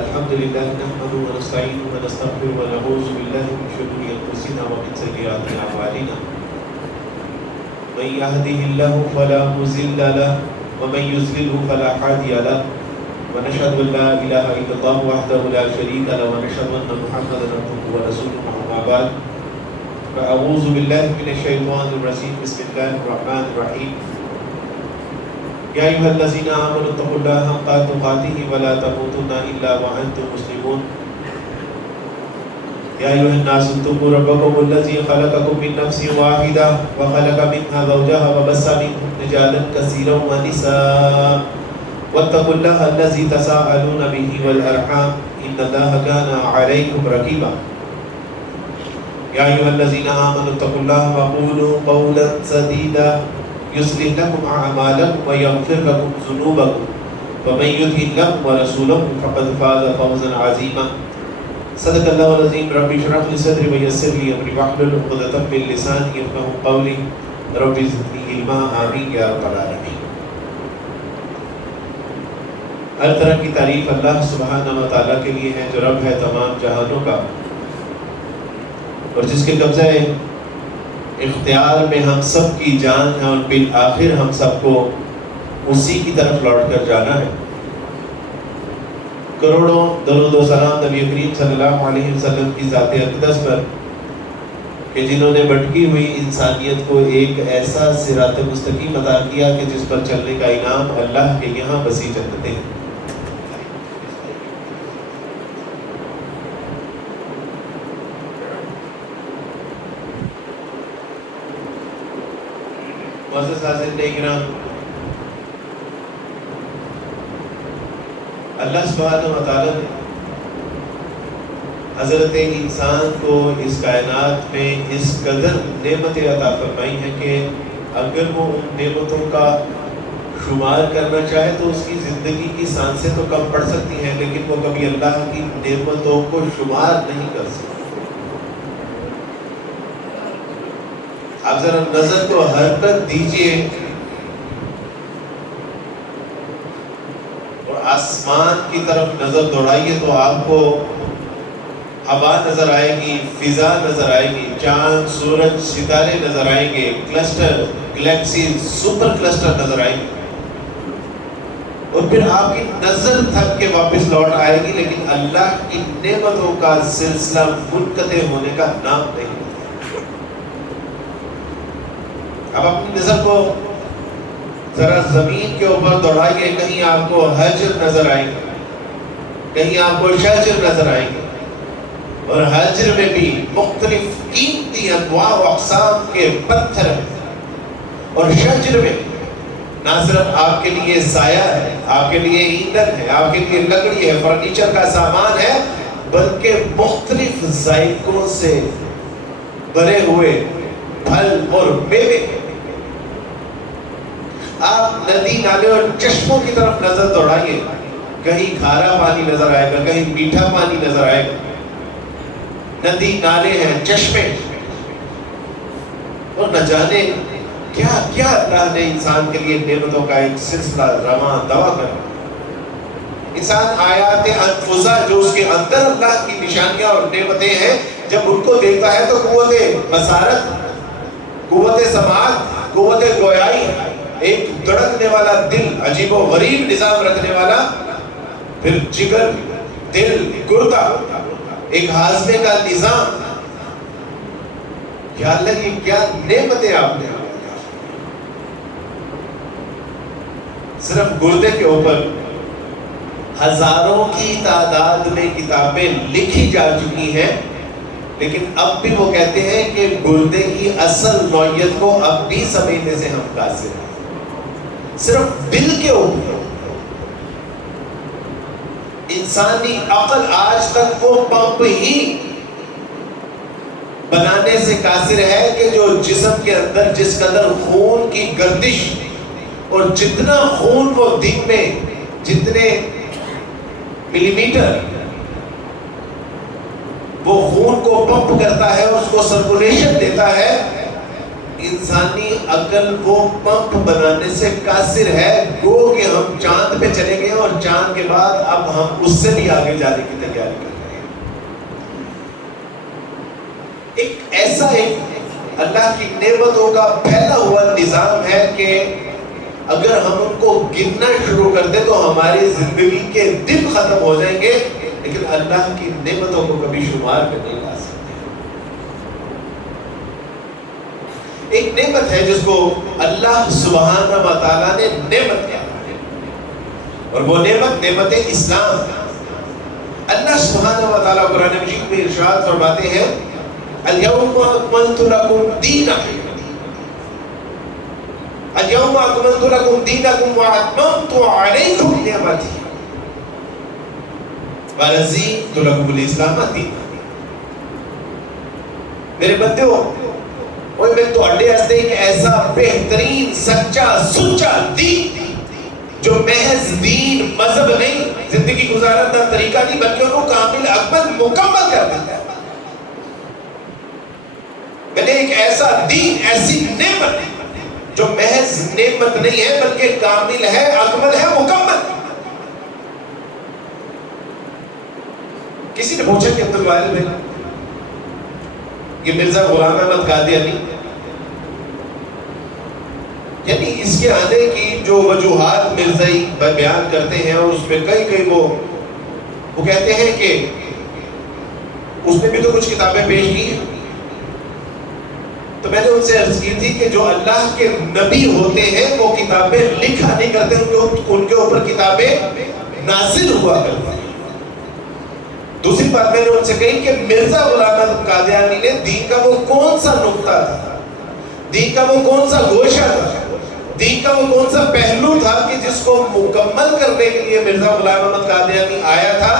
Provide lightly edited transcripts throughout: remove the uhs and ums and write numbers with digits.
الحمد لله نحمده ونستعينه ونستغفره ونعوذ بالله من شرور انفسنا ومن سيئات اعمالنا من يهده الله فلا مضل له ومن يضلل فلا هادي له ونشهد ان لا اله الا الله وحده لا شريك له ونشهد ان محمدا عبده ورسوله اما بعد فاعوذ بالله من الشيطان الرجيم بسم الله الرحمن الرحيم يا أيها الذين آمنوا اتقوا الله حق تقاته ولا تموتن إلا وأنتم مسلمون يا أيها الناس اتقوا ربكم الذي خلقكم من نفس واحدة وخلق منها زوجها وبث منهم رجالا كثيرا ونساء واتقوا الله الذي تساءلون به والأرحام إن الله كان عليكم رقيبا يا أيها الذين آمنوا اتقوا الله وقولوا قولا سديدا يصلح لكم أعمالكم ويغفر لكم ذنوبكم ومن يطع الله ورسوله فقد فاز فوزا عظيما صدق الله العظيم رب اشرح لي صدري ويسر لي أمري واحلل عقدة من لساني يفقهوا قولي رب زدني علما آمين يا رب العالمين. ہر طرح کی تعریف اللہ سبحانہ و تعالیٰ کے لیے ہے جو رب ہے تمام جہانوں کا اور جس کے قبضہ اختیار میں ہم سب کی جان ہے اور بالآخر ہم سب کو اسی کی طرف لوٹ کر جانا ہے. کروڑوں درود و سلام نبی کریم صلی اللہ علیہ وسلم کی ذات اقدس پر کہ جنہوں نے بھٹکی ہوئی انسانیت کو ایک ایسا صراط مستقیم عطا کیا کہ جس پر چلنے کا انعام اللہ کے یہاں وسیع جنتیں ہیں. معزز حاضرین اکرام، اللہ سبحانہ و تعالیٰ نے حضرت انسان کو اس کائنات میں اس قدر نعمتیں عطا فرمائی ہیں کہ اگر وہ ان نعمتوں کا شمار کرنا چاہے تو اس کی زندگی کی سانسیں تو کم پڑ سکتی ہیں لیکن وہ کبھی اللہ کی نعمتوں کو شمار نہیں کر سکتے. آپ ذرا نظر کو حرکت دیجئے اور آسمان کی طرف نظر دوڑائیے تو آپ کو ہوا نظر آئے گی، فضا نظر آئے گی، چاند، سورج، ستارے نظر آئیں گے، کلسٹر، گلیکسی، سپر کلسٹر نظر آئیں گے اور پھر آپ کی نظر تھک کے واپس لوٹ آئے گی لیکن اللہ کی نعمتوں کا سلسلہ منقطع ہونے کا نام نہیں. اب اپنی نظر کو ذرا زمین کے اوپر دوڑائیے، کہیں آپ کو حجر نظر آئیں گے، کہیں آپ کو شجر نظر آئیں گے اور حجر میں بھی مختلف قیمتی انواع و اقسام کے پتھر ہیں اور شجر میں نہ صرف آپ کے لیے سایہ ہے، آپ کے لیے ایندھن ہے، آپ کے لیے لکڑی ہے، فرنیچر کا سامان ہے، بلکہ مختلف ذائقوں سے بھرے ہوئے پھل اور میوے. آپ ندی نالے اور چشموں کی طرف نظر دوڑائیے، کہیں کھارا پانی نظر آئے گا، کہیں میٹھا پانی نظر آئے گا. ندی نالے ہیں، چشمے اور نہ جانے کیا کیا اللہ نے انسان کے لیے نعمتوں کا ایک سلسلہ رواں دوا کر. انسان آیات انفسہ جو اس کے اندر اللہ کی نشانیاں اور نعمتیں ہیں جب ان کو دیکھتا ہے تو قوت بصارت، قوت سماعت، قوت گویائی، ایک دھڑکنے والا دل، عجیب و غریب نظام رکھنے والا، پھر جگر، دل، گردہ، ایک ہاضمے کا نظام. کیا اللہ کی کیا نعمتیں آپ نے. صرف گردے کے اوپر ہزاروں کی تعداد میں کتابیں لکھی جا چکی ہیں لیکن اب بھی وہ کہتے ہیں کہ گردے کی اصل نوعیت کو اب بھی سمجھنے سے ہم قاصر ہیں. صرف دل کے اوپر انسانی عقل آج تک وہ پمپ ہی بنانے سے قاصر ہے کہ جو جسم کے اندر جس قدر خون کی گردش اور جتنا خون وہ دن میں جتنے ملی میٹر وہ خون کو پمپ کرتا ہے، اس کو سرکولیشن دیتا ہے، انسانی عقل وہ پمپ بنانے سے قاصر ہے گو کہ ہم چاند پہ چلے گئے اور چاند کے بعد اب ہم اس سے بھی آگے جانے کی تیاری کر رہے ہیں. ایک اللہ کی نعمتوں کا پھیلا ہوا نظام ہے کہ اگر ہم ان کو گننا شروع کر دیں تو ہماری زندگی کے دن ختم ہو جائیں گے، لیکن اللہ کی نعمتوں کو کبھی شمار کر نہیں لا سکتے. ایک نعمت ہے جس کو اللہ سبحانہ و تعالیٰ نے نعمت کیا ہے، اور وہ نعمت اسلام. اللہ سبحانہ و تعالیٰ قرآن مجید میں ارشاد فرماتے ہیں اليوم اکملت لکم دینکم اليوم اکملت لکم دینکم واتممت علیکم نعمتی ورضیت لکم الاسلام دینا. میرے بندو، اور میں تواڈے واسطے ایک ایسا بہترین سچا دین جو محض دین مذہب نہیں، زندگی گزارنے کا طریقہ نہیں، بلکہ انہوں کامل اکمل مکمل کر دیتا ہے. میں نے ایک ایسا دین، ایسی نعمت جو محض نعمت نہیں ہے بلکہ کامل ہے، اکمل ہے، مکمل. کسی نے پوچھا کہ عبدالواحد بھائی یہ مرزا غلام احمد قادیانی، یعنی اس کے آنے کی جو وجوہات مرزائی بیان کرتے ہیں اور اس میں کئی وہ کہتے ہیں کہ اس نے بھی تو کچھ کتابیں پیش کی ہیں. تو میں نے ان سے عرض کی تھی کہ جو اللہ کے نبی ہوتے ہیں وہ کتابیں لکھا نہیں کرتے، ان کے اوپر کتابیں نازل ہوا کرتی ہیں. دوسری بات میں نے ان سے کہی کہ مرزا غلام احمد قادیانی نے دین کا وہ کون سا نقطہ تھا، دین کا وہ کون سا گوشہ تھا، دین کا وہ کون سا پہلو تھا کہ جس کو مکمل کرنے کے لیے مرزا غلام احمد قادیانی آیا تھا،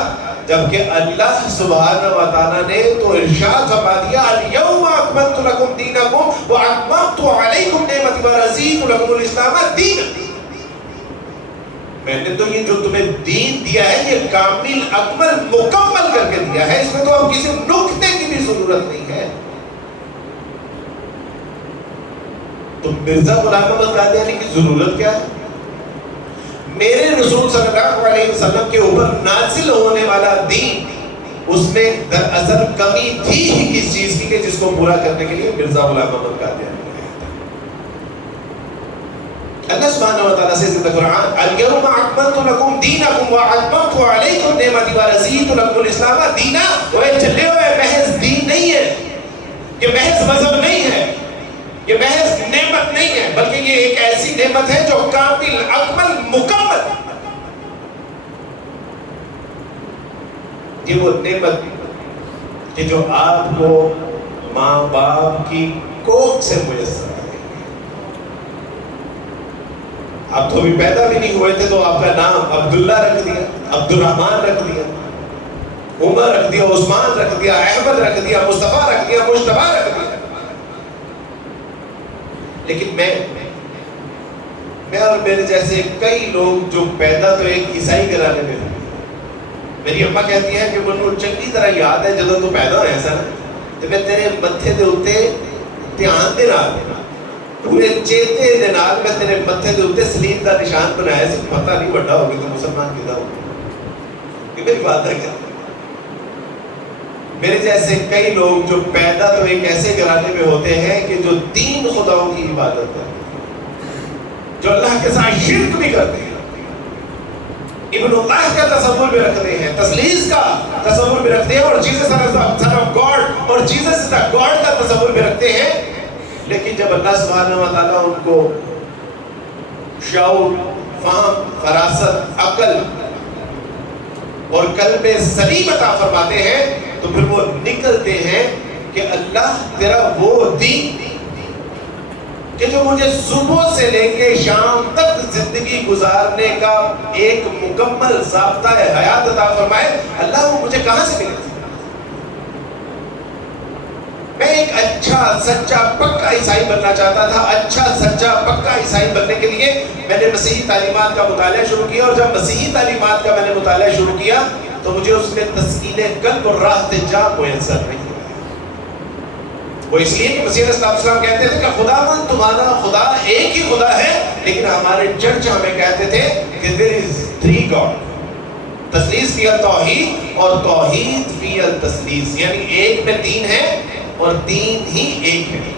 جبکہ اللہ سبحانہ و تعالیٰ نے تو ارشاد فرما دیا اليوم اکملت لکم دینکم واتممت علیکم نعمتی ورضیت لکم الاسلام دینا. میں نے تو یہ جو تمہیں دین دیا ہے یہ کامل اکمل مکمل کر کے دیا ہے، اس میں تو اب کسی نقطے کی بھی ضرورت نہیں ہے. تو مرزا غلام احمد قادیانی کی ضرورت کیا ہے؟ میرے رسول صلی اللہ علیہ وسلم کے اوپر نازل ہونے والا دین، اس میں دراصل کمی تھی ہی کس چیز کی کہ جس کو پورا کرنے کے لیے مرزا غلام احمد قادیانی. اللہ سبحانہ و تعالیٰ سے ذکر قرآن اليوم اکملت لکم دینکم واتممت علیکم نعمتی ورضیت لکم الاسلام دینا. وہ چلے ہوئے محض دین نہیں ہے، یہ محض مذہب نہیں ہے، یہ محض نعمت نہیں ہے، بلکہ یہ ایک ایسی نعمت ہے جو کامل اکمل مکمل. یہ وہ نعمت کہ جو آپ کو ماں باپ کی کوکھ سے میسر آئی. آپ تو ابھی پیدا بھی نہیں ہوئے تھے تو آپ کا نام عبداللہ رکھ دیا، عبد الرحمن رکھ دیا، عمر رکھ دیا، عثمان رکھ دیا، احمد رکھ دیا، مصطفیٰ رکھ دیا، مجتبیٰ رکھ دیا. لیکن میں اور میرے جیسے کئی لوگ جو پیدا تو ایک عیسائی گھرانے میں ہوئے. میری اماں کہتی ہے کہ منو چنگی طرح یاد ہے جدوں تو پیدا ہویا سا تے میں تیرے متھے دے اوتے دھیان دے نال پورے چیتے دے نال میں تیرے متھے دے اوتے سلیب دا نشان بنایا سی. پتہ نہیں بڑا ہو گیا تو مسلمان کیدا ہو گیا. میری بات ہے کیا؟ میرے جیسے کئی لوگ جو پیدا تو ایک ایسے گھرانے میں ہوتے ہیں کہ جو تین خداؤں کی عبادت کرتے ہیں، جو اللہ کے ساتھ شرک بھی کرتے ہیں، ابن اللہ کا تصور بھی رکھتے ہیں، تثلیث کا تصور بھی رکھتے ہیں، اور جیسس سن آف گاڈ اور جیسس از دا گاڈ کا تصور بھی رکھتے ہیں. لیکن جب اللہ سبحانہ و تعالیٰ ان کو شعور، فہم، فراست، عقل اور قلب سلیم عطا فرماتے ہیں تو پھر وہ نکلتے ہیں کہ اللہ تیرا وہ دین کہ جو مجھے صبح سے لے کے شام تک زندگی گزارنے کا ایک مکمل ضابطہ حیات عطا فرمائے، اللہ وہ مجھے کہاں سے ملے؟ میں ایک اچھا سچا پکا عیسائی بننا چاہتا تھا. اچھا سچا پکا عیسائی بننے کے لیے میں نے مسیحی تعلیمات کا مطالعہ شروع کیا، اور جب مسیحی تعلیمات کا میں نے مطالعہ شروع کیا تو مجھے اس میں تسکین قلب اور راحت جان میسر نہیں. وہ اس لیے کہ مسیح علیہ السلام کہتے تھے کہ خداوند تمہارا خدا ایک ہی خدا ہے، لیکن ہمارے چرچ ہمیں کہتے تھے کہ there is three God، تثلیث فی التوحید اور توحید فی التثلیث، یعنی ایک میں تین ہے اور تین ہی ایک ہے۔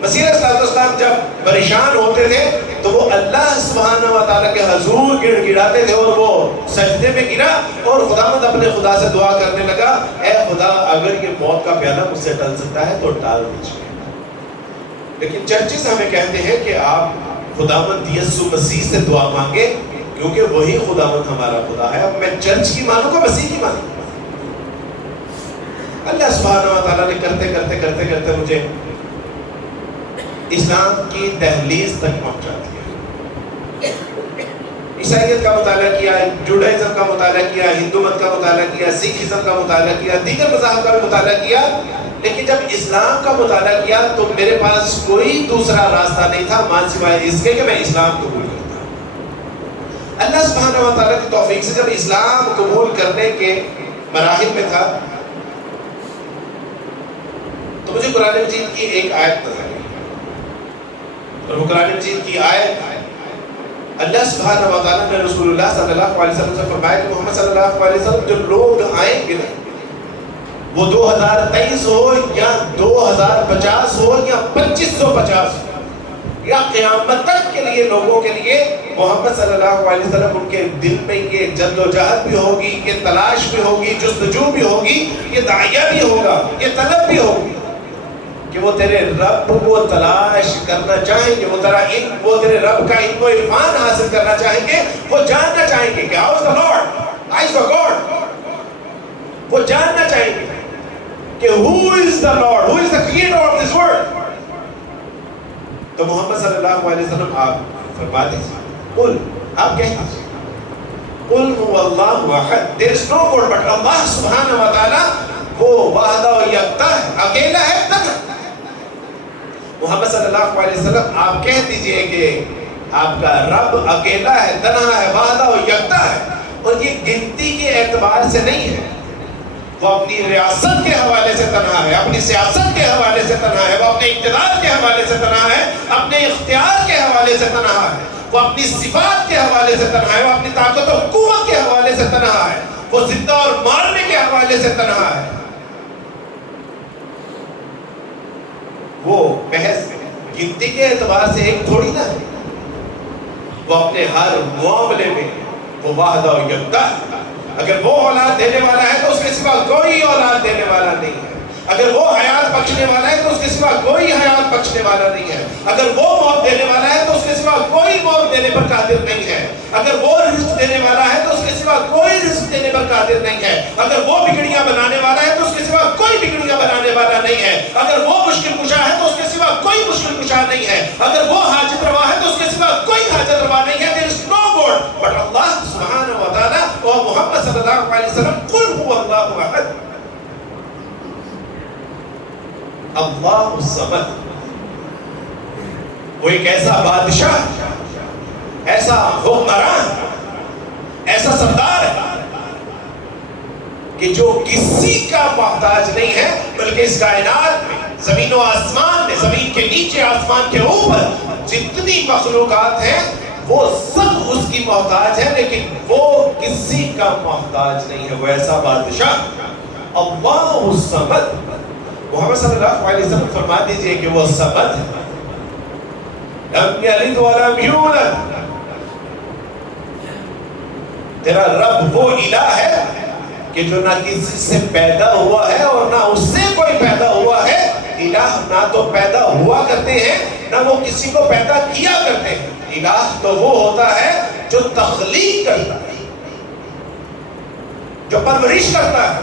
مسیح علیہ السلام جب پریشان ہوتے تھے تو وہ اللہ سبحانہ و تعالیٰ کے حضور گڑ گڑاتے تھے، اور وہ سجدے میں گرا اور خداوند اپنے خدا سے دعا کرنے لگا، اے خدا اگر یہ موت کا پیالہ مجھ سے ٹل سکتا ہے تو ٹال دیجیے۔ لیکن چرچز ہمیں کہتے ہیں کہ آپ خداوند یسوع مسیح سے دعا مانگے، کیونکہ وہی خداوند ہمارا خدا ہے۔ اب میں چرچ کی مانوں کہ مسیح کی مانوں؟ اللہ سبحانہ و تعالیٰ نے کرتے کرتے کرتے کرتے مجھے اسلام کی دہلیز تک پہنچا دیا۔ عیسائیت کا مطالعہ کیا، جوڈائزم کا مطالعہ کیا، ہندو مت کا مطالعہ کیا، سکھزم کا مطالعہ کیا، دیگر مذاہب کا بھی مطالعہ کیا، لیکن جب اسلام کا مطالعہ کیا تو میرے پاس کوئی دوسرا راستہ نہیں تھا مان سوائے اس کے کہ میں اسلام قبول کرتا۔ اللہ سبحانہ و تعالیٰ کی توفیق سے جب اسلام قبول کرنے کے مراحل میں تھا تو مجھے قرآن مجید کی ایک آیت نظر آئی، اور وہ قرآن مجید کی آیت اللہ سبحانہ و تعالیٰ نے رسول اللہ صلی اللہ علیہ وسلم سے فرمایا کہ محمد صلی اللہ علیہ وسلم جو لوگ آئیں گے وہ 2023 ہو یا 2050 ہو یا 2550 ہو یا قیامت تک کے لیے لوگوں کے لیے محمد صلی اللہ علیہ وسلم ان کے دل میں یہ جد و جہد بھی ہوگی، یہ تلاش بھی ہوگی، جستجو بھی ہوگی، یہ داعیہ بھی ہوگا، یہ طلب بھی ہوگی کہ وہ تیرے رب کو تلاش کرنا چاہیں گے، وہ تیرے رب کا علم و عرفان حاصل کرنا چاہیں گے، وہ جاننا چاہیں گے کہ how is the Lord, how is the God، وہ جاننا چاہیں گے کہ who is the Lord, who is the creator of this world۔ تو محمد صلی اللہ علیہ وسلم آپ فرما دیجیے، قل، آپ کہہ دیجیے، قل هو اللہ احد، there is no God but اللہ سبحانہ و تعالیٰ وہ وحدہ و یکتا ہے، اکیلا ہے، تنہا۔ محمد صلی اللہ علیہ وسلم آپ کہہ دیجئے کہ آپ کا رب اکیلا ہے، تنہا ہے، وحدہ و یکتا ہے، اور یہ گنتی کے اعتبار سے نہیں ہے، وہ اپنی ریاست کے حوالے سے تنہا ہے، اپنی سیاست کے حوالے سے تنہا ہے، وہ اپنے اقتدار کے حوالے سے تنہا ہے، اپنے اختیار کے حوالے سے تنہا ہے، وہ اپنی صفات کے حوالے سے تنہا ہے، وہ اپنی طاقت و قوت کے حوالے سے تنہا ہے، وہ زندہ اور مارنے کے حوالے سے تنہا ہے۔ وہ محض گنتی کے اعتبار سے ایک تھوڑی نہ ہے، وہ اپنے ہر معاملے میں وہ وحدہ و یکتا ہے۔ اگر وہ اولاد دینے والا ہے تو اس کے سوا کوئی اولاد دینے والا نہیں ہے، اگر وہ حیات بخشنے والا ہے تو اس کے سوا کوئی حیات بخشنے والا نہیں ہے، اگر وہ موت دینے والا ہے تو اس کے سوا کوئی موت دینے پر قادر نہیں ہے، اگر وہ رزق دینے والا ہے تو اس کے سوا کوئی رزق دینے پر قادر نہیں ہے، اگر وہ بگڑیاں بنانے والا ہے تو اس کے سوا کوئی بگڑیاں بنانے والا نہیں ہے، اگر وہ مشکل کشا ہے تو اس کے سوا کوئی مشکل کشا نہیں ہے، اگر وہ حاجت روا ہے تو اس کے سوا کوئی حاجت روا نہیں ہے۔ There is no God but اللہ سبحانہ و تعالیٰ اور محمد صلی اللہ علیہ وسلم، قل هو اللہ احد اللہ الصمد۔ وہ ایک ایسا بادشاہ، ایسا حکمران، ایسا سردار ہے کہ جو کسی کا محتاج نہیں ہے، بلکہ اس کائنات میں، زمین و آسمان میں، زمین کے نیچے، آسمان کے اوپر جتنی مخلوقات ہیں وہ سب اس کی محتاج ہے، لیکن وہ کسی کا محتاج نہیں ہے۔ وہ ایسا بادشاہ اللہ الصمد۔ محمد صلی اللہ علیہ وسلم فرما دیجئے کہ وہ صمد ہے، لم یلد ولم یولد۔ تیرا رب وہ الہ ہے کہ جو نہ کسی سے پیدا ہوا ہے اور نہ اس سے کوئی پیدا ہوا ہے۔ الہ نہ تو پیدا ہوا کرتے ہیں نہ وہ کسی کو پیدا کیا کرتے ہیں۔ الہ تو وہ ہوتا ہے جو تخلیق کرتا ہے، جو پرورش کرتا ہے،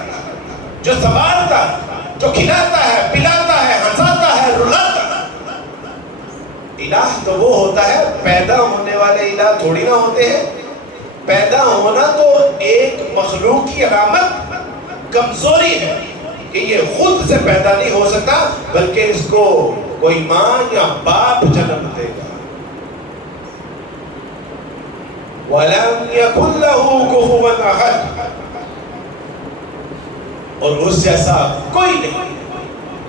جو سنبھالتا ہے، جو کھلاتا ہے، پلاتا ہے، ہنساتا ہے، رلاتا ہے۔ الہ تو وہ ہوتا ہے، پیدا ہونے والے الہ تھوڑی نہ ہوتے ہیں۔ پیدا ہونا تو ایک مخلوق کی علامت کمزوری ہے کہ یہ خود سے پیدا نہیں ہو سکتا، بلکہ اس کو کوئی ماں یا باپ جنم دے گا۔ وَلَمْ يَكُنْ لَهُ كُفُوًا أَحَدٌ، اور اس جیسا کوئی نہیں،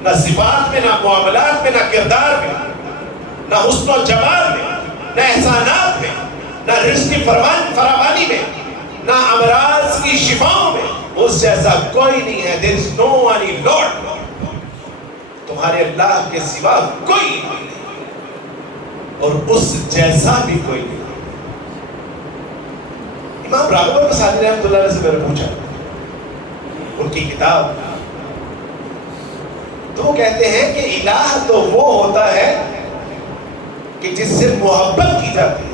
نہ صفات میں، نہ معاملات میں، نہ کردار میں، نہ حسن و جمال میں، نہ احسانات میں، نہ رزق کی فراوانی میں، نہ امراض کی شفاؤں میں اس جیسا کوئی نہیں ہے. there is no any Lord. تمہارے اللہ کے سوا کوئی نہیں اور اس جیسا بھی کوئی نہیں. امام راغب الفسانی رحمۃ اللہ علیہ سے میں نے پوچھا ان کی کتاب، تو وہ کہتے ہیں کہ الہ تو وہ ہوتا ہے کہ جس سے محبت کی جاتی ہے،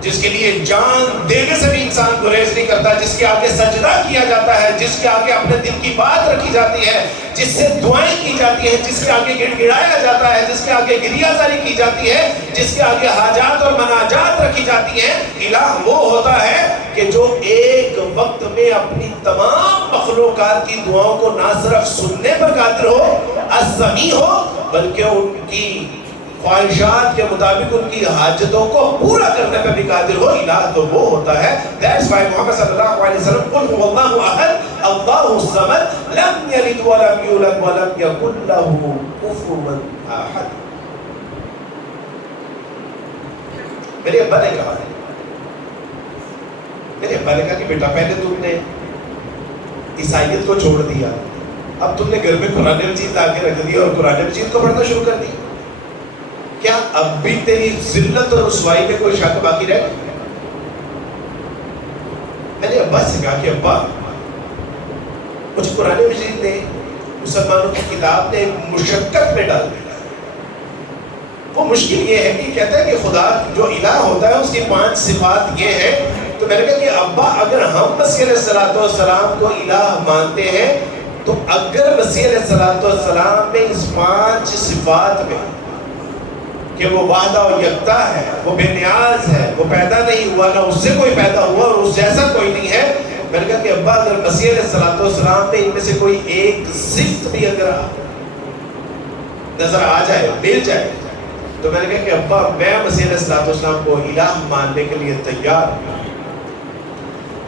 جس کے لیے جان دینے سے بھی انسان گریز نہیں کرتا، جس کے آگے سجدہ کیا جاتا ہے، جس کے آگے اپنے دل کی بات رکھی جاتی ہے، جس سے دعائیں کی جاتی ہیں، جس کے آگے گڑ گڑایا جاتا ہے، جس کے آگے گریہ زاری کی جاتی ہے، جس کے آگے حاجات اور مناجات رکھی جاتی ہیں. الہ وہ ہوتا ہے کہ جو ایک وقت میں اپنی تمام مخلوقات کی دعاؤں کو نہ صرف سننے پر قادر ہو، السمیع ہو، بلکہ ان کی خواہشات کے مطابق ان کی حاجتوں کو پورا کرنے پہ بھی قادر ہو. الہ تو وہ ہوتا ہے. That's why محمد صلی اللہ علیہ وسلم قل هو اللہ احد اللہ الصمد لم یلد ولم یولد ولم یکن له کفوا احد. میرے ابا نے کہا کہ بیٹا پہلے تم نے عیسائیت کو چھوڑ دیا، اب تم نے گھر میں قرآن مجید لا کے رکھ دیا اور قرآن مجید کو پڑھنا شروع کر دیا، کیا اب بھی تیری ذلت اور رسوائی میں کوئی شک باقی رہ گئی؟ میں نے ابا سے کہا کہ ابا مجھے قرآن مجید نے، مسلمانوں کی کتاب نے مشقت میں ڈال دیا. وہ مشکل یہ ہے کہ کہتا ہے کہ خدا جو الہ ہوتا ہے اس کی 5 صفات یہ ہے. تو میں نے کہا کہ ابا اگر ہم مسیح علیہ السلام کو الہ مانتے ہیں تو اگر مسیح علیہ السلام میں اس 5 صفات میں کہ وہ وحدہ و یکتا ہے، وہ بے نیاز ہے، وہ پیدا نہیں ہوا، نہ اس سے کوئی پیدا ہوا اور اس جیسا کوئی نہیں ہے، میں نے کہا کہ ابا اگر مسیح علیہ السلام میں ان میں سے کوئی ایک صفت بھی اگر نظر آ جائے، مل جائے، تو میں نے کہا کہ ابا میں مسیح علیہ السلام کو الہ ماننے کے لیے تیار ہوں.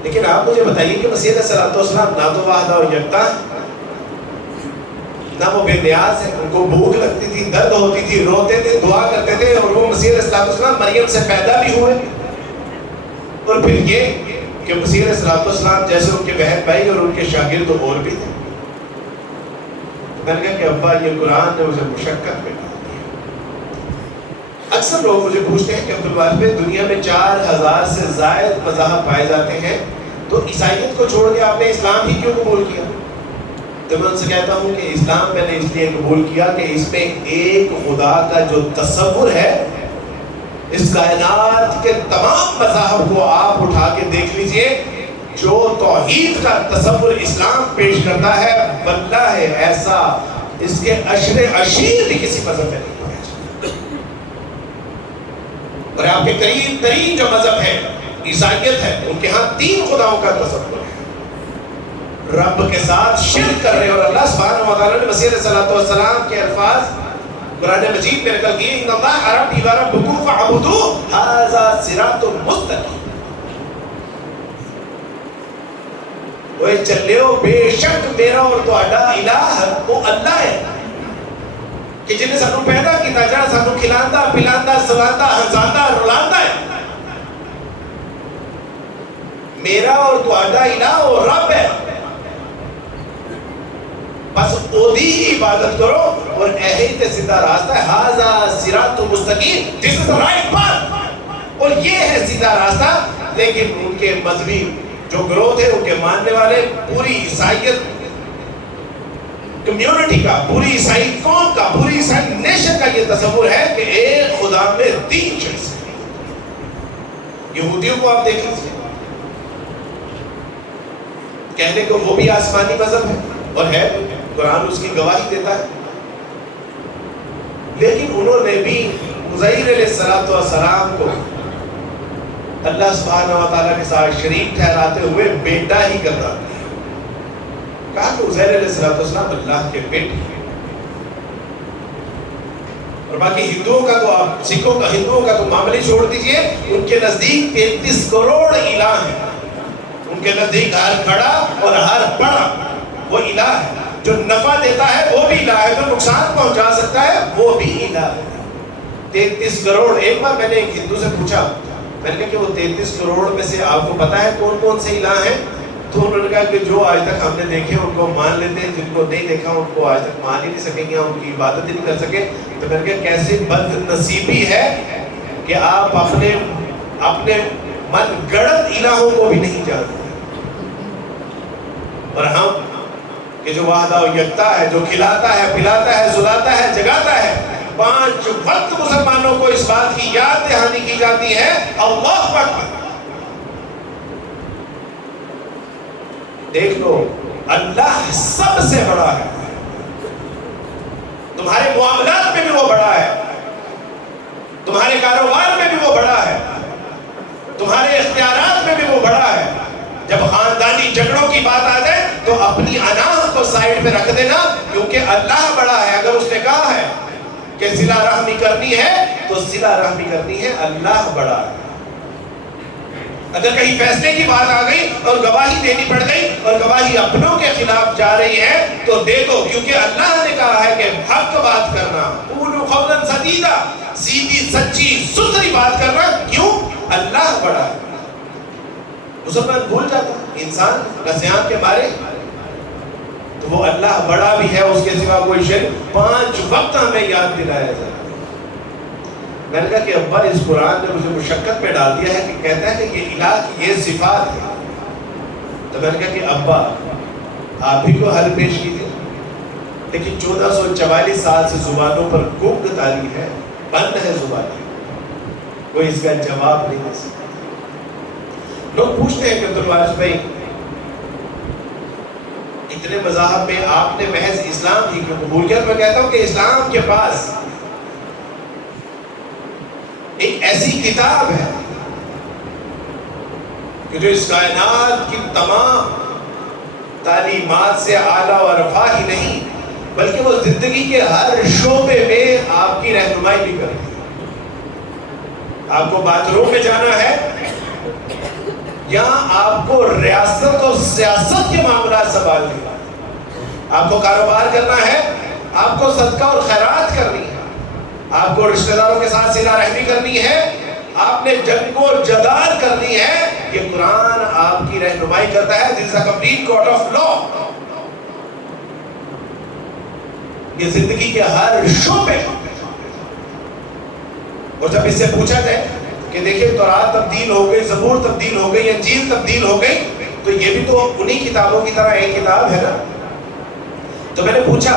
لیکن آپ مجھے بتائیے کہ مسیح علیہ السلام نہ تو وحدہ و یکتا، نہ وہ بے نیاز ہے، ان کو بھوک لگتی تھی، درد ہوتی تھی، روتے تھے، دعا کرتے تھے، اور وہ مسیح علیہ السلام مریم سے پیدا بھی ہوئے. اور پھر یہ کہ مسیح علیہ السلام جیسے ان کے بہن بھائی اور ان کے شاگرد اور بھی تھے. میں نے کہا کہ ابا یہ قرآن نے مجھے مشقت میں ڈال دیا. اکثر لوگ مجھے پوچھتے ہیں کہ عبدالواحد میں دنیا میں 4000 سے زائد مذاہب پائے جاتے ہیں، تو عیسائیت کو چھوڑ کے آپ نے اسلام ہی کیوں قبول کیا؟ تو میں ان سے کہتا ہوں کہ اسلام میں نے اس لیے قبول کیا کہ اس میں ایک خدا کا جو تصور ہے، اس کائنات کے تمام مذاہب کو آپ اٹھا کے دیکھ لیجئے، جو توحید کا تصور اسلام پیش کرتا ہے واللہ ہے ایسا اس کے عشر عشیر بھی کسی مذہب میں نہیں پایا جاتا. اور آپ کے قریب ترین جو مذہب ہے عیسائیت ہے، ان کے ہاں 3 خداؤں کا تصور ہے، رب کے ساتھ شرک کر رہے. اور اللہ سبحانہ وتعالی نے مسیح علیہ السلام کے الفاظ قرآن مجید میں نقل کیے، ان اللہ ربی و ربکم فاعبدوہ ھذا صراط مستقیم. وہ چلیو بے شک میرا اور تہاڈا الہ وہ اللہ ہے کہ جنہیں سانو پیدا کیتا، جہاں سانو کھلاندا پلاندا سلاندا ہنساندا رلاندا ہے. میرا اور تہاڈا الہ اور رب ہے، بس اودی ہی عبادت کرو اور ایہی تے سیدھا راستہ ہے. ھذا صراط مستقیم، دس از دی رائٹ پاتھ، اور یہ ہے سیدھا راستہ. لیکن ان کے مذہبی جو گروہ تھے، ان کے ماننے والے، پوری عیسائیت کمیونٹی کا، پوری عیسائی قوم کا، پوری عیسائی نیشن کا یہ تصور ہے کہ ایک خدا میں 3 شخص ہیں. یہودیوں کو آپ دیکھ لیجیے، کہنے کو وہ بھی آسمانی مذہب ہے اور ہے، قرآن اس کی گواہی دیتا ہے، لیکن انہوں نے بھی عزیر علیہ السلام کو اللہ سبحانہ وتعالیٰ کے ساتھ شریک ٹھہراتے ہوئے بیٹا ہی کرتا ہے. کہا کہ عزیر علیہ السلام اللہ کے بیٹے. اور باقی ہندوؤں کا تو آپ سکھوں کا، ہندوؤں کا تو معاملے چھوڑ دیجئے، ان کے نزدیک 33 کروڑ الہ ہیں. ان کے نزدیک ہر کھڑا اور ہر بڑا وہ الہ ہے. جو نفع دیتا ہے وہ بھی الہ ہے، جو نقصان پہنچا سکتا ہے وہ بھی الہ ہے۔ 33 کروڑ، ایک بار میں نے ایک ہندو سے پوچھا، میں نے کہا کہ وہ 33 کروڑ میں سے آپ کو پتا ہے کون کون سے الہ ہیں؟ تو انہوں نے کہا کہ جو آج تک ہم نے دیکھے ان کو مان لیتے ہیں، جن کو نہیں دیکھا ان کو آج تک مان ہی نہیں سکیں گے، ان کی عبادت ہی نہیں کر سکے۔ تو میں نے کہا کیسی بد نصیبی ہے کہ آپ اپنے من گڑت الہوں کو بھی نہیں جانتے، اور ہم کہ جو وحدہ و یکتا ہے، جو کھلاتا ہے، پلاتا ہے، سلاتا ہے، جگاتا ہے۔ 5 وقت مسلمانوں کو اس بات کی یاد دہانی کی جاتی ہے، اللہ اکبر۔ دیکھ لو اللہ سب سے بڑا ہے، تمہارے معاملات میں بھی وہ بڑا ہے، تمہارے کاروبار میں بھی وہ بڑا ہے، تمہارے اختیارات میں بھی وہ بڑا ہے۔ جب خاندانی جھگڑوں کی بات آ جائے تو اپنی انا کو سائیڈ پہ رکھ دینا، کیونکہ اللہ بڑا ہے۔ اگر اس نے کہا ہے کہ صلہ رحمی کرنی ہے تو صلہ رحمی کرنی ہے، اللہ بڑا ہے۔ اگر کہیں فیصلے کی بات آ گئی اور گواہی دینی پڑ گئی اور گواہی اپنوں کے خلاف جا رہی ہے تو دے دو، کیونکہ اللہ نے کہا ہے کہ حق بات کرنا، قولوا قولا سدیدا، سیدھی سچی ستھری بات کرنا۔ کیوں؟ اللہ بڑا ہے۔ مسلمان بھول جاتا انسان نسیان کے مارے، تو وہ اللہ بڑا بھی ہے، اس کے سوا کوئی شے۔ 5 وقت ہمیں یاد دلایا جائے۔ میں نے کہا کہ ابا اس قرآن نے مجھے مشقت میں ڈال دیا ہے کہ کہتا ہے کہ یہ الہ کی یہ صفات ہے۔ تو میں نے کہا کہ ابا آپ ہی کو حل پیش کیجیے، لیکن 1444 سال سے زبانوں پر گنگ تاری ہے، بند ہے زبانیں، کوئی اس کا جواب نہیں دے سکتا۔ لوگ پوچھتے ہیں کہ عبدالوارث بھائی اتنے مذاہب میں آپ نے محض اسلام ہی کیوں قبول کیا؟ میں کہتا ہوں کہ اسلام کے پاس ایک ایسی کتاب ہے کہ جو اس کائنات کی تمام تعلیمات سے اعلیٰ و ارفع ہی نہیں بلکہ وہ زندگی کے ہر شعبے میں آپ کی رہنمائی بھی کرتی ہے۔ آپ کو باتھ روم میں جانا ہے یا آپ کو ریاست اور سیاست کے معاملات سنبھالنے ہیں، آپ کو کاروبار کرنا ہے، آپ کو صدقہ اور خیرات کرنی ہے، آپ کو رشتہ داروں کے ساتھ صلہ رحمی کرنی ہے، آپ نے جنگ و جدال کرنی ہے، یہ قرآن آپ کی رہنمائی کرتا ہے۔ This is a complete court of law۔ یہ زندگی کے ہر شعبے، اور جب اس سے پوچھا جائے کہ دیکھیں تورات تبدیل ہو گئی، زبور تبدیل ہو گئی، انجیل تبدیل ہو گئی، تو یہ بھی تو انہی کتابوں کی طرح ایک کتاب ہے نا۔ تو میں نے پوچھا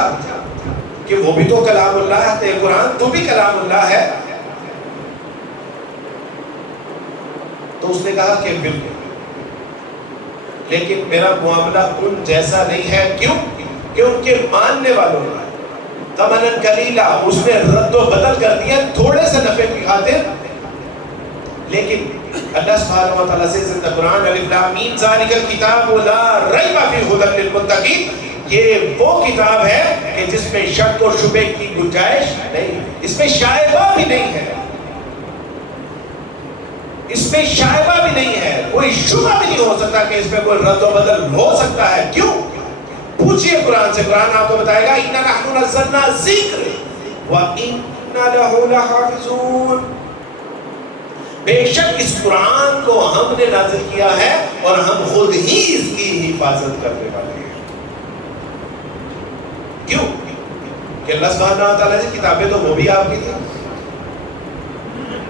کہ وہ بھی تو کلام اللہ ہے، قرآن تو بھی کلام اللہ ہے؟ تو اس نے کہا کہ بالکل، لیکن میرا معاملہ ان جیسا نہیں ہے۔ کیوں؟ کہ ان کے ماننے والوں نے تمنن قلیلا، اس نے رد و بدل کر دیا تھوڑے سے نفع کی خاطر۔ لیکن اللہ سبحانہ و تعالیٰ سے زندہ قرآن الف لام میم ذالک الکتاب لا ریب فیہ ھدی للمتقین، یہ وہ کتاب ہے کہ جس میں شک و شبہ کی گنجائش نہیں، اس میں شائبہ بھی نہیں ہے، اس میں شائبہ بھی نہیں ہے، کوئی شبہ بھی نہیں ہو سکتا کہ اس میں کوئی رد و بدل ہو سکتا ہے۔ کیوں؟ پوچھئے قرآن سے، قرآن آپ کو بتائے گا اِنَّا نَحْنُ نَزَّلْنَا الذِّکْرَ وَإِنَّا لَهُ لَحَافِظُونَ، بے شک اس قرآن کو ہم نے نازل کیا ہے اور ہم خود ہی اس کی حفاظت کرنے والے ہیں۔ کیوں؟ کہ اللہ سبحانہ وتعالیٰ سے کتابیں تو وہ بھی آپ کی تھی۔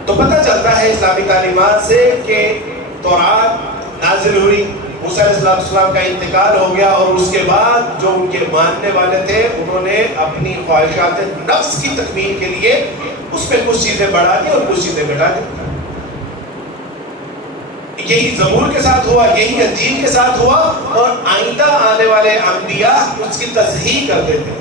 تو پتہ چلتا ہے اسلامی تعلیمات سے کہ تورات نازل ہوئی، موسیٰ علیہ السلام کا انتقال ہو گیا، اور اس کے بعد جو ان کے ماننے والے تھے انہوں نے اپنی خواہشات نفس کی تکمیل کے لیے اس میں کچھ چیزیں بڑھا دی اور کچھ چیزیں گھٹا دی۔ یہی زبور کے ساتھ ہوا، یہی انجیل کے ساتھ ہوا، اور آئندہ آنے والے انبیاء اس کی تصحیح کر دیتے ہیں،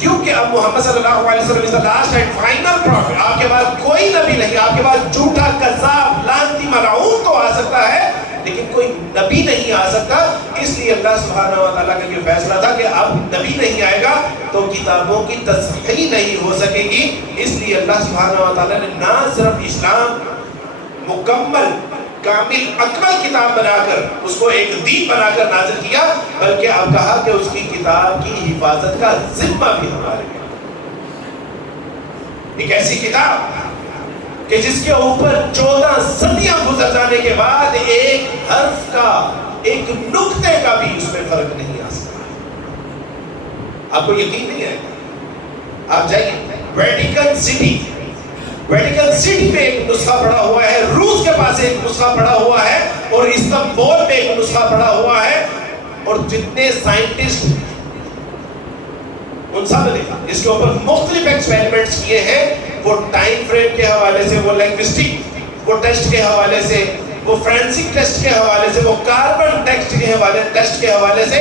کیونکہ اب محمد صلی اللہ علیہ وسلم is the last and final prophet۔ آپ کے بعد کوئی نبی نہیں، آپ کے بعد جھوٹا کذاب لعنتی ملعون تو آ سکتا ہے لیکن کوئی نبی نہیں آ سکتا۔ اس لیے اللہ سبحانہ و تعالیٰ کا یہ فیصلہ تھا کہ اب نبی نہیں آئے گا تو کتابوں کی تصحیح نہیں ہو سکے گی۔ اس لیے اللہ سبحانہ و تعالیٰ نے نہ صرف اسلام مکمل کامل اکمل کتاب بنا کر اس کو ایک دین بنا کر نازل کیا، بلکہ اب کہا کہ اس کی کتاب کی حفاظت کا ذمہ بھی ہمارے ہے۔ ایک ایسی کتاب کہ جس کے اوپر 14 صدیاں گزر جانے کے بعد ایک حرف کا، ایک نقطے کا بھی اس میں فرق نہیں آ سکتا۔ آپ کو یقین نہیں ہے؟ آپ جائیے ویٹیکن سٹی میں ایک نسخہ پڑا ہوا ہے، روس کے پاس ایک نسخہ پڑا ہوا ہے، اور استنبول میں ایک نسخہ پڑا ہوا ہے، اور جتنے سائنٹسٹ ان سب نے اس کے اوپر مختلف ایکسپیریمنٹس کیے ہیں، وہ ٹائم فریم کے حوالے سے، وہ لنگوسٹک وہ ٹیسٹ کے حوالے سے، وہ فرینسک ٹیسٹ کے حوالے سے، وہ کاربن ٹیسٹ کے حوالے سے،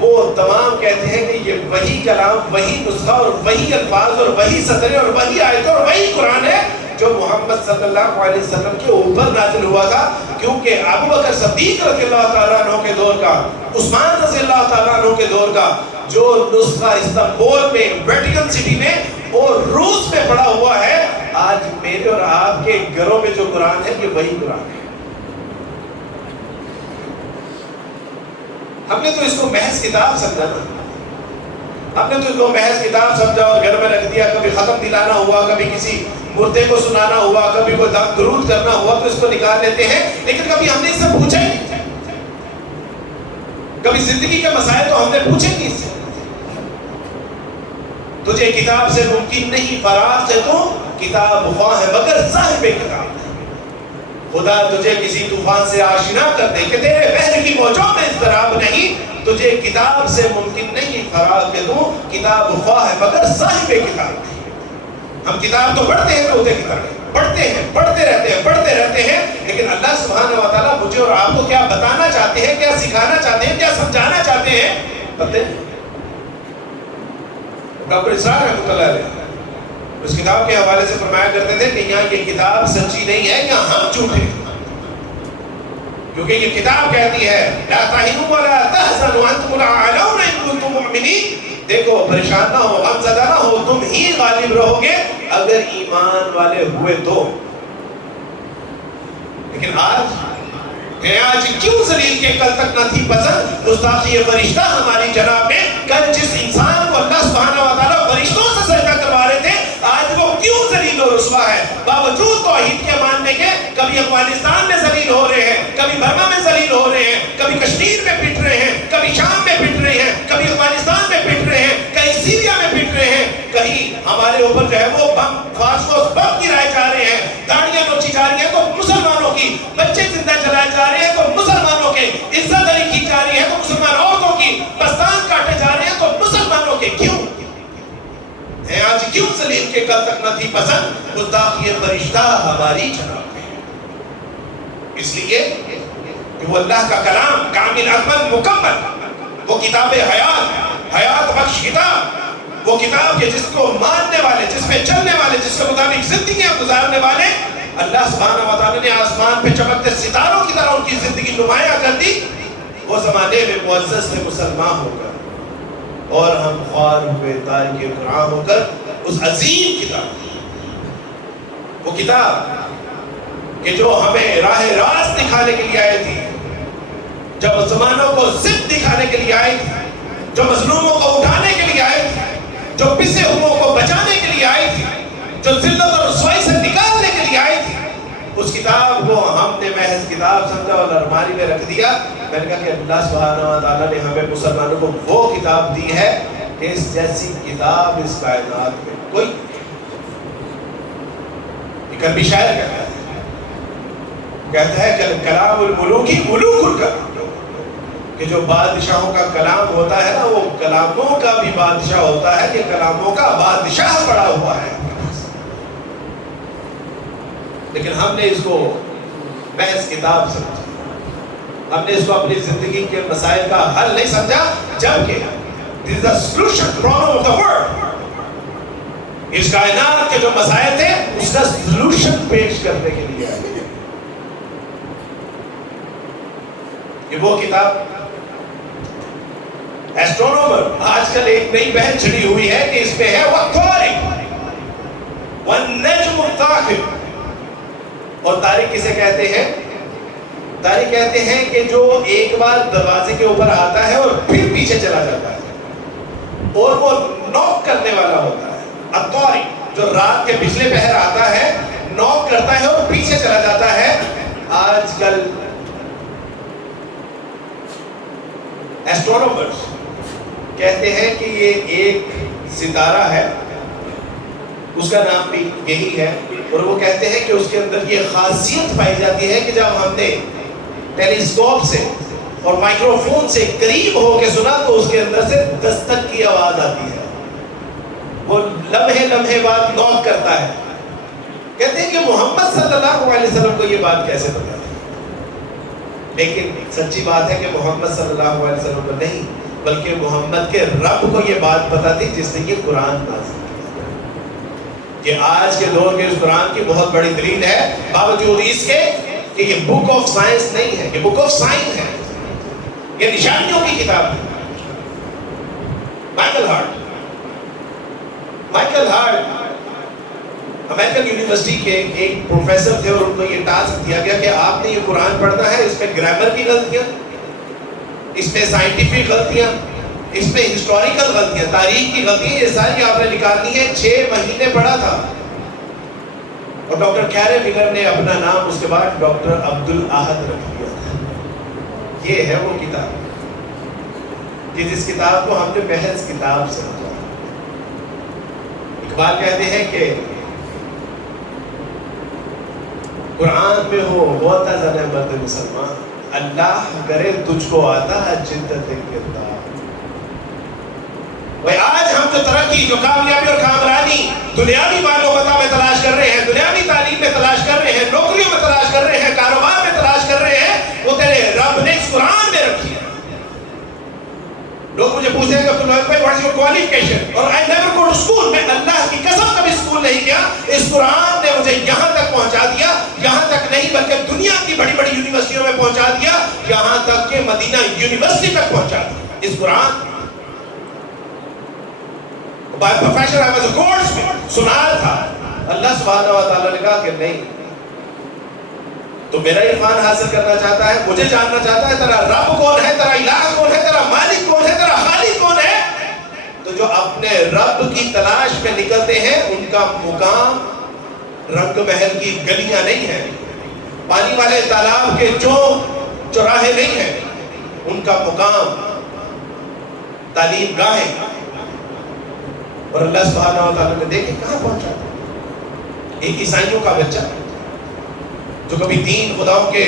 وہ تمام کہتے ہیں کہ یہ وہی کلام، وہی نسخہ اور وہی الفاظ اور وہی سطریں اور وہی آیتیں اور وہی قرآن ہے جو محمد صلی اللہ علیہ وسلم کے اوپر نازل ہوا تھا۔ کیونکہ ابو بکر صدیق رضی اللہ تعالیٰ عنہ کے دور کا، عثمان رضی اللہ تعالیٰ عنہ کے دور کا جو نسخہ استنبول میں، ویٹیکن سٹی میں اور روس میں پڑا ہوا ہے، آج میرے اور آپ کے گھروں میں جو قرآن ہے یہ وہی قرآن ہے۔ ہم نے تو اس کو محض کتاب سمجھا نا، ہم نے تو اس کو محض کتاب سمجھا اور گھر میں رکھ دیا، کبھی ختم دلانا ہوا، کبھی کسی مردے کو سنانا ہوا، کبھی کوئی درود کرنا ہوا تو اس کو نکال لیتے ہیں، لیکن کبھی ہم نے اس سے پوچھا ہی نہیں، کبھی زندگی کے مسائل تو ہم نے پوچھے نہیں اس سے۔ تجھے کتاب سے ممکن نہیں فراغ ہے تو کتاب خواہ ہے مگر صاحب کتاب ہے۔ خدا تجھے کسی طوفان سے آشنا کر دے کہ تیرے بحر کی موجوں میں اضطراب نہیں، تجھے کتاب سے ممکن نہیں فراغ کہ تو کتاب خواہ ہے مگر صاحب کتاب ہے۔ ہم کتاب تو پڑھتے ہیں روتے کی طرح، پڑھتے ہیں، پڑھتے رہتے ہیں، لیکن اللہ سبحانہ و تعالیٰ مجھے اور آپ کو کیا بتانا چاہتے ہیں، کیا سکھانا چاہتے ہیں، کیا سمجھانا چاہتے ہیں، پتہ نہیں۔ ڈاکٹر اسحاق رحمۃ اللہ علیہ اس کتاب کے حوالے سے فرمایا کرتے تھے کہ یہاں یہ کتاب سچی نہیں ہے، یہاں ہم جھوٹے ہیں، کیونکہ یہ کتاب کہتی ہے لا تہنوا ولا تحزنوا وانتم الاعلون ان کنتم مؤمنین، دیکھو پریشان نہ ہو، غم زدہ نہ ہو، تم ہی غالب رہو گے اگر ایمان والے ہوئے تو۔ لیکن آج کیوں ذلیل کے کل تک نہ تھی پسند گستاخی فرشتہ ہماری جناب میں، کل جس انسان کو اللہ سبحانہ و تعالیٰ فرشتوں سے سجدہ کروا رہے تھے آج وہ کیوں ذلیل و رسوا ہے، باوجود توحید کے ماننے کے۔ کبھی افغانستان میں ذلیل ہو رہے ہیں، کبھی برما میں ذلیل ہو رہے ہیں، کبھی کشمیر میں پٹ رہے ہیں، کبھی شام میں پٹ رہے ہیں، کبھی افغانستان میں پٹ رہے ہیں، کہیں سیریا میں پٹ رہے ہیں، کہیں ہمارے اوپر جو ہے وہ فاسفورس بم گرائے جا رہے ہیں، گاڑیاں نوچی جا رہی ہیں تو مسلمانوں کی، بچے زندہ جلائے جا رہے ہیں تو مسلمانوں کے، عزت علی کی جا رہی ہے تو مسلمان عورتوں کی، بستان کاٹے جا رہے ہیں تو مسلمانوں کے۔ کیوں ہے آج کیوں ذلیل کے کل تک نہ تھی پسند گستاخی فرشتہ ہماری جناب میں؟ اس لیے کہ وہ اللہ کا کلام کامل اکمل مکمل، وہ کتاب حیات بخش کتاب، وہ کتاب کے جس کو ماننے والے، جس پہ چلنے والے، جس کے مطابق زندگیاں گزارنے والے اللہ سبحانہ و تعالیٰ نے آسمان پہ چمکتے ستاروں کی طرح ان کی زندگی نمایاں کر دی، وہ زمانے میں معزز سے مسلمان ہو کر اور ہم خوار ہوئے تارک قرآن ہو کر اس عظیم کتاب، وہ کتاب کہ جو ہمیں راہ راست دکھانے کے لیے آئی تھی، جب مسلمانوں کو ضد دکھانے کے لیے آئی تھی، جو مظلوموں کو اٹھانے کے لیے آئی تھی، جو پسے ہوئوں کو بچانے کے لیے آئی تھی، جو ذلت اور رسوائی سے نکالنے کے لیے آئی تھی، اس کتاب کو ہم نے محض کتاب سمجھا اور الماری میں رکھ دیا۔ میں نے کہا کہ اللہ سبحانہ و تعالیٰ نے ہمیں مسلمانوں کو وہ کتاب دی ہے کہ اس جیسی کتاب اس کائنات میں کوئی، ایک عربی شاعر کہتا ہے کہ کلام الملوک ملوک الکلام، کہ جو بادشاہوں کا کلام ہوتا ہے نا وہ کلاموں کا بھی بادشاہ ہوتا ہے، کہ کلاموں کا بادشاہ پڑا ہوا ہے، لیکن ہم نے اس کو محض کتاب سمجھا، ہم نے اس کو اپنی زندگی کے مسائل کا حل نہیں سمجھا، جبکہ this is the solution problem of the world، اس کائنات کے جو مسائل تھے اس کا سلوشن پیش کرنے کے لیے آئے۔ یہ وہ کتاب ایسٹرونومر آج کل ایک نئی بحث چھڑی ہوئی ہے کہ اس میں ہے والطارق والنجم الثاقب، اور طارق کسے کہتے ہیں؟ تاریخ کہتے ہیں کہ جو ایک بار دروازے کے اوپر آتا ہے اور پھر پیچھے چلا جاتا ہے اور وہ نوک کرنے والا ہوتا ہے، الطاری جو رات کے پچھلے پہر آتا ہے، نوک کرتا ہے اور پیچھے چلا جاتا ہے. آج کل ایسٹرونومرز کہتے ہیں کہ یہ ایک ستارہ ہے، اس کا نام بھی یہی ہے، اور وہ کہتے ہیں کہ اس کے اندر یہ خاصیت پائی جاتی ہے کہ جب ہم نے ٹیلیسکوپ سے اور مائکروفون سے قریب ہو کے سنا تو اس کے اندر سے دستک کی آواز آتی ہے. وہ لمحے بعد نوک کرتا ہے. کہتے ہیں کہ محمد صلی اللہ علیہ وسلم کو یہ بات کیسے پتا تھی؟ لیکن سچی بات ہے کہ محمد صلی اللہ علیہ وسلم کو نہیں، بلکہ محمد کے رب کو یہ بات پتا تھی جس نے یہ قرآن نازل کیا. یہ آج کے دور کے اس قرآن کی بہت بڑی دلیل ہے، باوجود اس کے کہ یہ بک آف سائنس نہیں ہے، یہ بک آف سائن ہے، یہ نشانیوں کی کتاب ہے. مائیکل ہارٹ امریکن یونیورسٹی کے ایک پروفیسر تھے، اور ان کو یہ ٹاسک دیا گیا کہ آپ نے یہ قرآن پڑھنا ہے، اس میں گرامر کی غلطیاں، اس میں سائنٹیفک غلطیاں، اس میں ہسٹوریکل غلطیاں، تاریخ کی غلطیاں، یہ ساری آپ نے نکالنی ہے. 6 مہینے پڑھا تھا، اور ڈاکٹر کیرے ملر نے اپنا نام اس کے بعد ڈاکٹر عبدالاحد رکھ دیا تھا. یہ ہے وہ کتاب کہ جس کتاب کو ہم نے محض کتاب سمجھا. اقبال کہتے ہیں کہ قرآن میں ہو ہوتا زنے مرد مسلمان، اللہ کرے تجھ کو آتا ہے جدت کردار. بھائی آج ہم تو ترقی، جو کامیابی اور کامرانی دنیاوی معلومات میں تلاش کر رہے ہیں، دنیاوی تعلیم میں تلاش کر رہے ہیں، نوکریوں میں تلاش کر رہے ہیں، کاروبار میں تلاش کر رہے ہیں، وہ تیرے رب نے اس قرآن میں رکھی ہے. لوگ مجھے پوچھتے ہیں کہ عبدالوہاب بھائی واٹ از یور کوالیفیکیشن، اور I never go to school, میں اللہ کی قسم کبھی اسکول نہیں گیا. اس قرآن نے مجھے یہاں تک پہنچا دیا، یہاں تک نہیں بلکہ دنیا کی بڑی بڑی یونیورسٹیوں میں پہنچا دیا، یہاں تک کہ مدینہ یونیورسٹی تک پہنچا دیا. اس قرآن by profession I was a course میں سنار تھا. اللہ سبحانہ و تعالیٰ نے کہا کہ نہیں، تو میرا عرفان حاصل کرنا چاہتا ہے، مجھے جاننا چاہتا ہے تیرا رب کون ہے، تیرا الہ کون ہے، تیرا مالک کون ہے، تیرا خالق کون ہے، تو جو اپنے رب کی تلاش میں نکلتے ہیں ان کا مقام رنگ محل کی گلیاں نہیں ہیں، پانی والے تالاب کے چوراہے نہیں ہیں. ان کا مقام تعلیم گاہیں. اور اللہ سبحانہ و تعالیٰ نے دیکھے کہاں پہنچا. ایک عیسائیوں کا بچہ جو کبھی دین خداؤں کے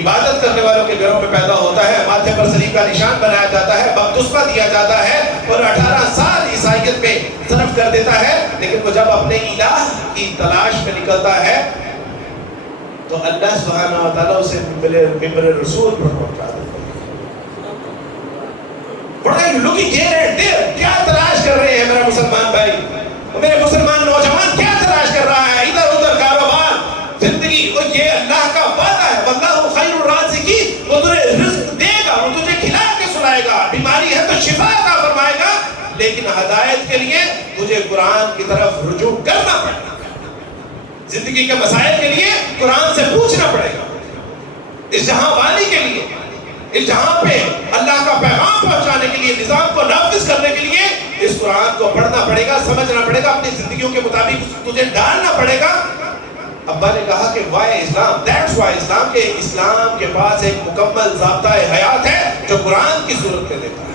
عبادت کرنے والوں کے گھروں میں پیدا ہوتا ہے، ماتھے پر صلیب کا نشان بنایا جاتا ہے، بپتسمہ دیا جاتا ہے، اور 18 سال عیسائیت میں صرف کر دیتا ہے. لیکن وہ جب اپنے الہ کی تلاش میں نکلتا ہے تو اللہ سبحانہ و تعالیٰ اسے ممبر رسول پر پہنچا دیتا ہے. کیا تلاش کر رہے ہیں میرا مسلمان بھائی، میرے مسلمان نوجوان کیا تلاش کر رہا ہے؟ ادھر ادھر کاروبار، زندگی، اور یہ اللہ کا وعدہ ہے، واللہ خیر الرازقین، وہ تجھے رزق دے گا، وہ تجھے کھلا کے سلائے گا، بیماری ہے تو شفا عطا فرمائے گا. لیکن ہدایت کے لیے تجھے قرآن کی طرف رجوع کرنا پڑے گا. زندگی کے مسائل کے لیے قرآن سے پوچھنا پڑے گا. اس جہاں والی کے لیے، اس جہاں پہ اللہ کا پیغام پہنچانے کے لیے، نظام کو نافذ کرنے کے لیے اس قرآن کو پڑھنا پڑے گا، سمجھنا پڑے گا، اپنی زندگیوں کے مطابق تجھے ڈالنا پڑے گا. ابا نے کہا کہ why اسلام، that's why اسلام، کہ اسلام کے پاس ایک مکمل ضابطہ حیات ہے جو قرآن کی صورت میں دیتا ہے.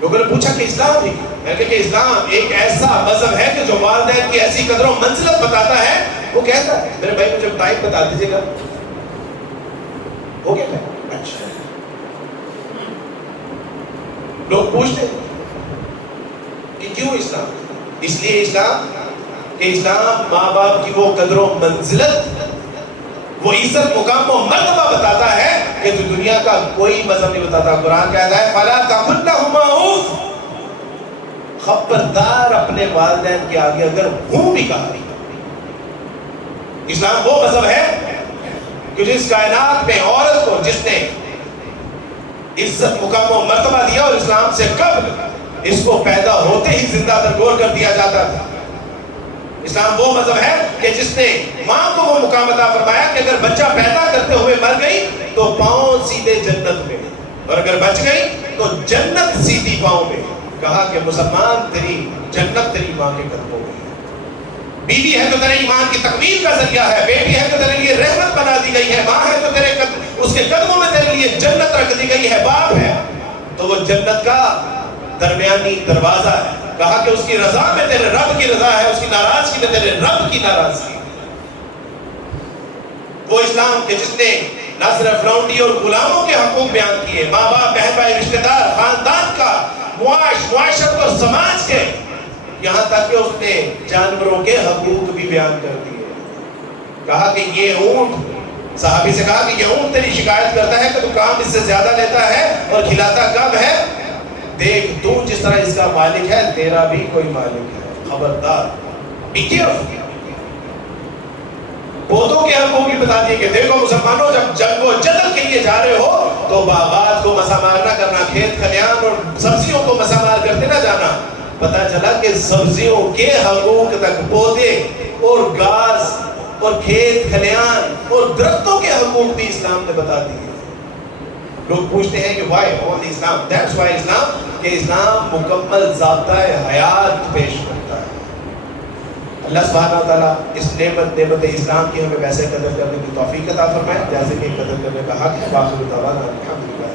لوگوں نے پوچھا کہ اسلام ہی، میں کہا کہ اسلام ایک ایسا مذہب ہے کہ جو والدین کی ایسی قدر و منزلت بتاتا ہے. وہ کہتا ہے میرے بھائی مجھے ٹائم بتا دیجیے گا، ہو گیا. اچھا، لوگ پوچھتے کہ کیوں اسلام؟ اس لیے اسلام کہ اسلام ماں باپ کی وہ قدر و منزلت، وہ عزت، مقام و مرتبہ بتاتا ہے کہ جو دنیا کا کوئی مذہب نہیں بتاتا. قرآن کہتا ہے فَلَا تَقُلْ لَهُمَا أُفٍّ، خبردار اپنے والدین کے آگے اگر ہوں بھی کہا. اسلام وہ مذہب ہے کہ جس کائنات میں عورت کو جس نے عزت، مقام و مرتبہ دیا، اور اسلام سے قبل اس کو پیدا ہوتے ہی زندہ درگور کر دیا جاتا تھا. اسلام وہ مذہب ہے کہ جس نے ماں کو وہ مقام عطا فرمایا کہ اگر بچہ پیدا کرتے ہوئے مر گئی تو پاؤں سیدھے جنت میں، اور اگر بچ گئی تو جنت سیدھی پاؤں میں. کہا کہ مسلمان تیری جنت تیری ماں کے قدموں میں ہے. بیوی ہے تو تیرے ایمان کی تکمیل کا ذریعہ ہے، بیٹی ہے تو تیرے لیے رحمت بنا دی گئی ہے، ماں ہے تو تیرے اس کے قدموں میں تیرے لیے جنت رکھ دی گئی ہے، باپ ہے تو وہ جنت کا درمیانی دروازہ ہے. کہا کہ اس کی رضا میں تیرے رب کی رضا ہے، اس کی ناراضگی میں تیرے رب کی ناراضگی. وہ اسلام کہ جس نے نہ صرف لونڈی اور غلاموں کے حقوق بیان کیے، ماں باپ بہن بھائی رشتہ دار خاندان کا، معاشرت اور سماج کے، یہاں تک کہ اس نے جانوروں کے حقوق بھی بیان کر دیے. کہا کہ یہ اونٹ، صحابی سے کہا کہ یہ اونٹ تیری شکایت کرتا ہے کہ تو کام اس سے زیادہ لیتا ہے اور کھلاتا کم ہے. دیکھ تو جس طرح اس کا مالک ہے تیرا بھی کوئی مالک ہے، خبردار. Be careful. پودوں کے حقوق بھی بتا دیے کہ دیکھو مسلمانوں، جب جنگ و جدل کے لیے جا رہے ہو تو باغات کو مسا مار نہ کرنا، کھیت کھلیان اور سبزیوں کو مسا مار کرتے نہ جانا. پتہ چلا کہ سبزیوں کے حقوق تک، پودے اور گھاس اور کھیت کھلیان اور درختوں کے حقوق بھی اسلام نے بتا دیے. لوگ پوچھتے ہیں کہ why only Islam? That's why Islam، کہ اسلام مکمل ضابطہ حیات پیش کرتا ہے. اللہ سبحانہ و تعالیٰ اس نعمت اسلام کی ہمیں ویسے قدر کرنے کی توفیق عطا فرمائے جیسے کہ قدر کرنے کا حق ہے. باخر دعوانا الحمدللہ.